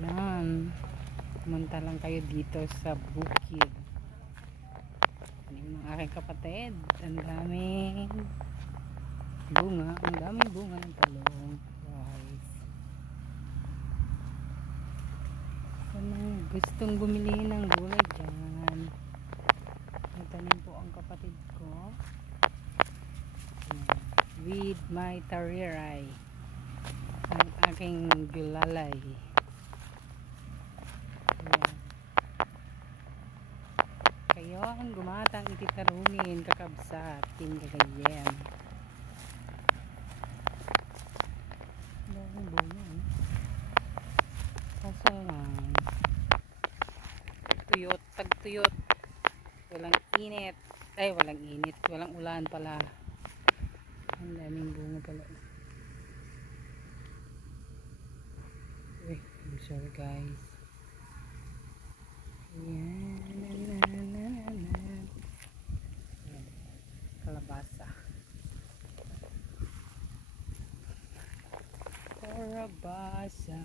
Ayan. Pumunta lang kayo dito sa bukid. Yung mga aking kapatid. Ang daming bunga. Ang daming bunga ng talong. Guys. Kung gustong bumili ng gulay dyan. Natanim po ang kapatid ko. Ayan. With my tariray. Ang aking gulalay. Ayan. Kayo ang gumatang ititarungin kakabsat tinggagayen. Ang bunga. Kaso lang tuyot, tagtuyot. Walang init. Ay, walang init. Walang ulan pala. Ang daming bunga pala. Uy, I'm sorry guys. Ayan. Kalabasa. Kalabasa.